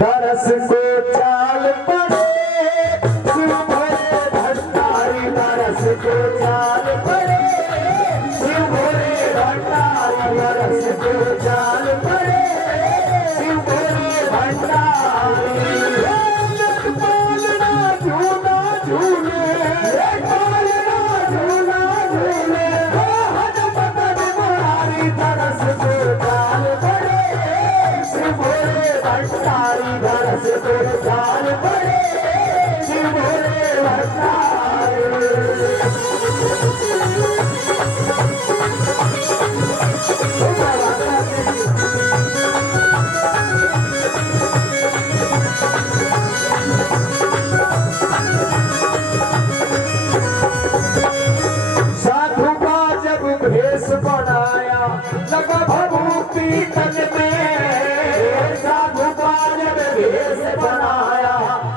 दरस को चाल पड़े शिव भोले भंडारी, दरस को चाल पड़े शिव भोले भंडारी, दरस को चाल पड़े शिव भोले भंडारी। पालना झूला झूले, पालना झूला झूले, हनुमत मुरारी, दरस को चाल पड़े शिव भोले भंडारी, दरस को चाल पड़े शिव भोले भंडारी। साधु का जब भेष बनाया लगा भभूति तन में, साधु का जब भेष बनाया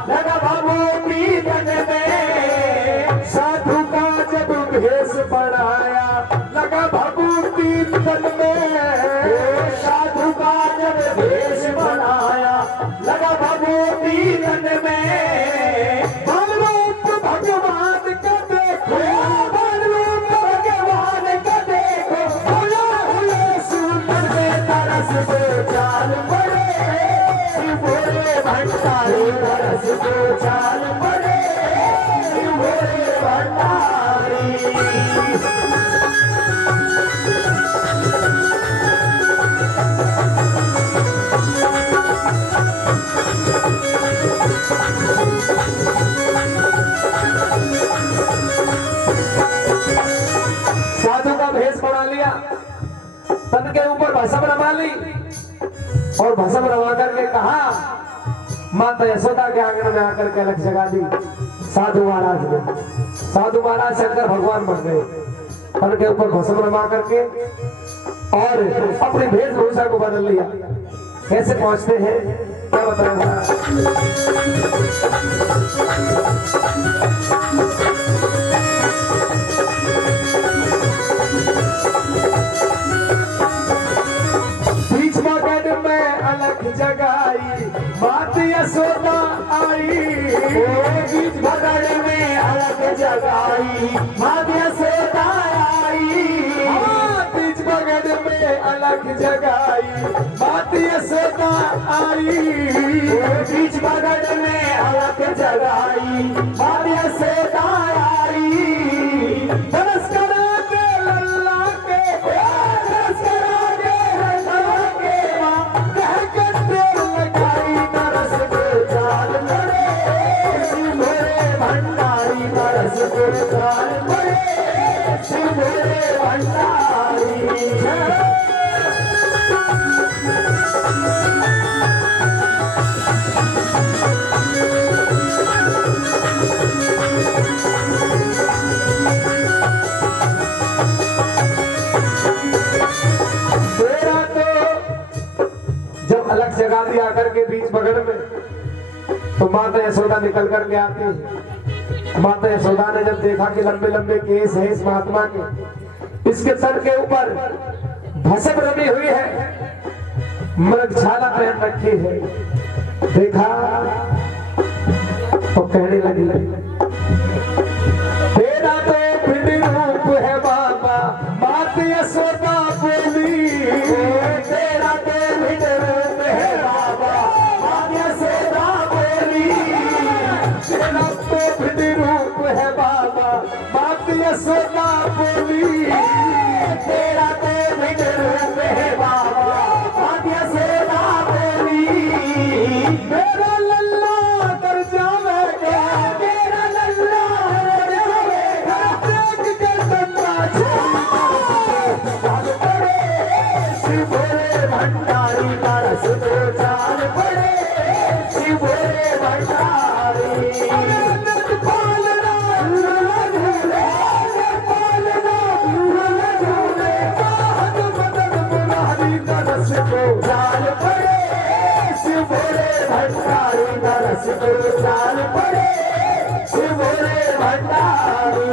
लगा भभूति तन में, साधु का जब भेष बनाया लगा भभूति तन में, साधु का जब भेष बनाया लगा भभूति तन में। भगवान का देखो, रूप भगवान का देखो, हुए हुए सुंदर में तरस को चाल पड़े शिव भोले भंडारी, तरस को चाल पड़े शिव भोले भंडारी। साधु का भेष बना लिया, तन के ऊपर भस्म रमा ली और भस्म रमा करके कहा, माता यशोदा के आंगन में आकर के अलग जगा दी साधु महाराज ने। साधु महाराज शंकर भगवान बन गए, तन के ऊपर भस्म रमा करके और अपनी वेशभूषा को बदल लिया। कैसे पहुंचते हैं क्या बताएंगे? अलग जगाई मात यशोदा आई, बीच बगड़ में अलग जगाई मात यशोदा आई, बीच बगड़ में अलग जगाई मात यशोदा आई, बीच बगड़ में अलग जगाई मात यशोदा आई। बरस करा के लल्ला के, बरस करा के लल्ला के माँ कह के तेल लगाई, दरस को चाल पड़े शिव भोले भंडारी, दरस को चाल पड़े शिव भोले भंडारी। जब अलग जगा दिया करके बीच बगड़ में, तो माता यशोदा निकल करके आती है। माता यशोदा ने जब देखा कि लंबे लंबे केस है इस महात्मा के, इसके सर के ऊपर भस्म रमी हुई है, मृगछाला पहन रखी है, देखा तो कहने लगी, तेरा तो भिन्न रूप है बाबा, माता यशोदा बोली, तेरा तो भिन्न रूप है बाबा, माता यशोदा बोली, तेरा तो भिन्न रूप है बाबा, माता यशोदा बोली, तेरा तो भिन्न रूप है बाबा, माता यशोदा बोली। मेरा लल्ला कर जावेगा, मेरा लल्ला कर जावेगा, देख के सन्ना चाल पड़े शिव भोले भंडारी, दरस को चाल पड़े शिव भोले भंडारी। पालना झूला झूले, पालना झूला झूले, हनुमत मुरारी, दरस को चाल पड़े शिव भोले भंडारी, दरस को चाल पड़े शिव भोले भंडारी।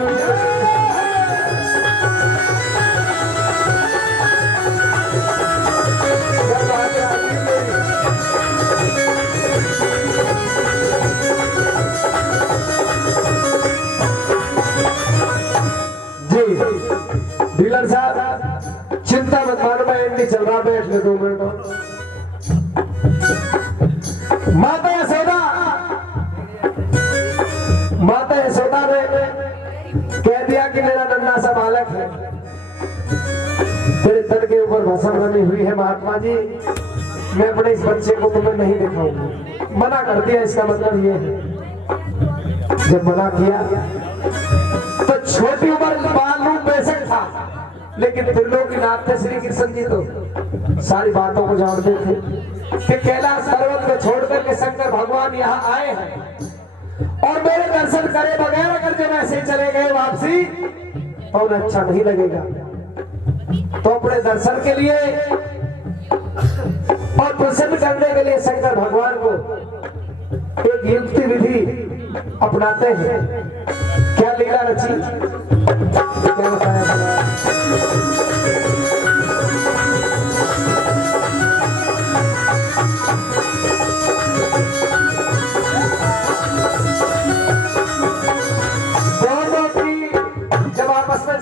यहाँ बैठ ले 2 मिनट और। माता यशोदा ने कह दिया कि मेरा नन्हा सा बालक है, तेरे तन के ऊपर भस्म बनी हुई है महात्मा जी, मैं अपने इस बच्चे को तुम्हें नहीं दिखाऊंगा। मना कर दिया, इसका मतलब ये है। जब मना किया तो छोटी उम्र बालू बेशक था, लेकिन त्रिलोकीनाथ थे श्री कृष्ण जी तो सारी बातों को जानते थे कि कैलाश पर्वत को छोड़कर के शंकर भगवान यहाँ आए हैं और मेरे दर्शन करे बगैर अगर जब ऐसे चले गए वापसी तो उन्हें अच्छा नहीं लगेगा। तो अपने दर्शन के लिए और प्रसन्न करने के लिए शंकर भगवान को एक युक्ति विधि अपनाते हैं। क्या लीला रची, क्या बताया?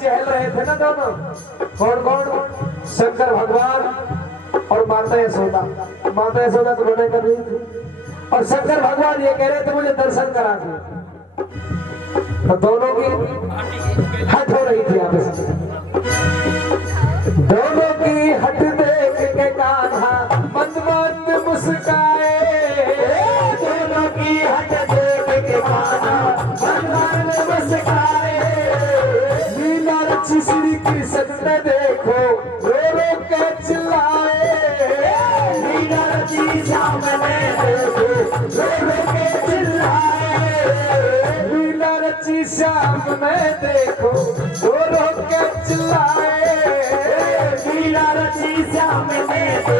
चहल रहे थे ना दोनों, कौन कौन? शंकर भगवान और माता यशोदा। माता यशोदा तो मना कर रही थी और शंकर भगवान ये कह रहे थे मुझे दर्शन करा दो। तो दोनों की हट हो रही थी आपस में। दोनों की हट देख के कान्हा मंद मंद मुस्काए, दोनों की हट देख के कान्हा मंद मंद मुस्काए। श्री कृष्ण ने देखो रो रो के चिल्लाए, लीला रची सामने देखो रो रो के चिल्लाए, लीला रची सामने देखो रो रो के चिल्लाए, लीला रची सामने देखो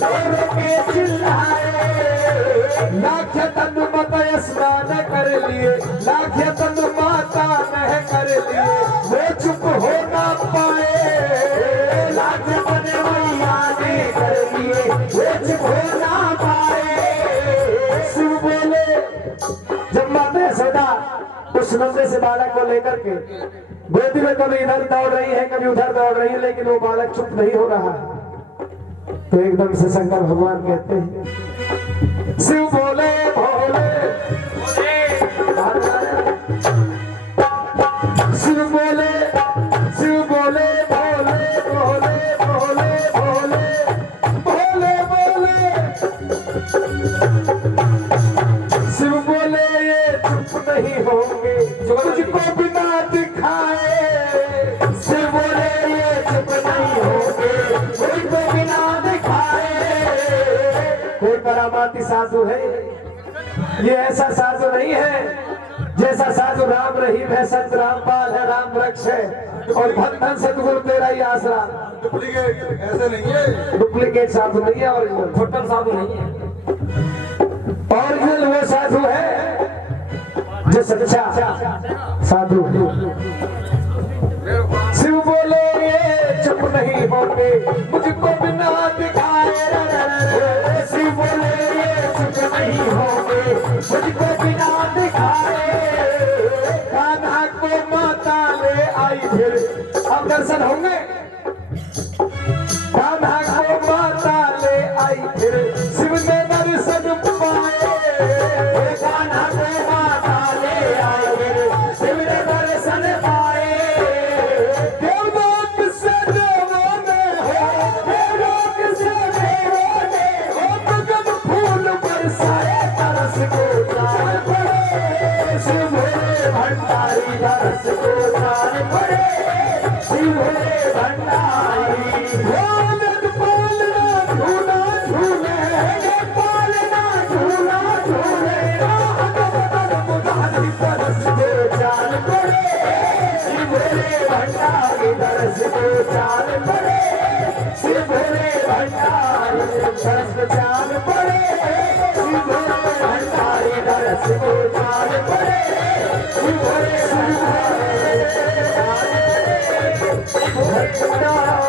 रो रो के चिल्लाए। लाख तनु माता स्नान कर लिए, लाख तनु माता ने कर लिए, वो चुप हो ना पाए, लाख तनु मैया ने कर लिए, वो चुप हो ना पाए। शिव बोले, जब माता यशोदा उस नन्हे से बालक को लेकर के गोदी में कभी इधर दौड़ रही है कभी उधर दौड़ रही है, लेकिन वो बालक चुप नहीं हो रहा है। तो एकदम से शंकर भगवान कहते हैं, शिव बोले भोले शिव बोले, शिव बोले भोले भोले भोले भोले भोले भोले। शिव बोले ये चुप नहीं होंगे तुझको बिना दिखाए, शिव बोले ये चुप नहीं होंगे तुझको बिना दिखाए। कोई करामाती साधु है, ये ऐसा साधु नहीं है जैसा साधु राम रहीम है, संत रामपाल है, राम वृक्ष है और भक्तन सतगुरु तेरा ही आसरा। डुप्लीकेट ऐसे नहीं है, डुप्लीकेट साधु नहीं है, और खोटल साधु नहीं है। ओरिजिनल वो साधु है जो सच्चा साधु। शिव बोले ये चुप नहीं होंगे मुझको बिना दिखाए, शिव बोले ये चुप नहीं होंगे मुझको बिना दिखाए। कान्हा को माता ले आई फिर अब दर्शन होंगे, कान्हा को माता ले आई फिर शिव ने दर्शन पाए, कान्हा को माता ले आई फिर शिव ने दर्शन पाए। देवलोक से देवों ने हो, देवलोक से देवों ने हो, गगन फूल बरसाए तरस को जान पड़े, शिव भोले भंडारी तरस को जान पड़े, शिव भोले भंडारी। बोलना झूला झूले, बोलना झूला झूले, मुरारी तरस को जान पड़े, शिव भोले भंडारी तरस को जान पड़े, शिव भोले भंडारी तरस को जान पड़े, शिव भोले भंडारी तरस को जान पड़े, शिव भोले भंडारी।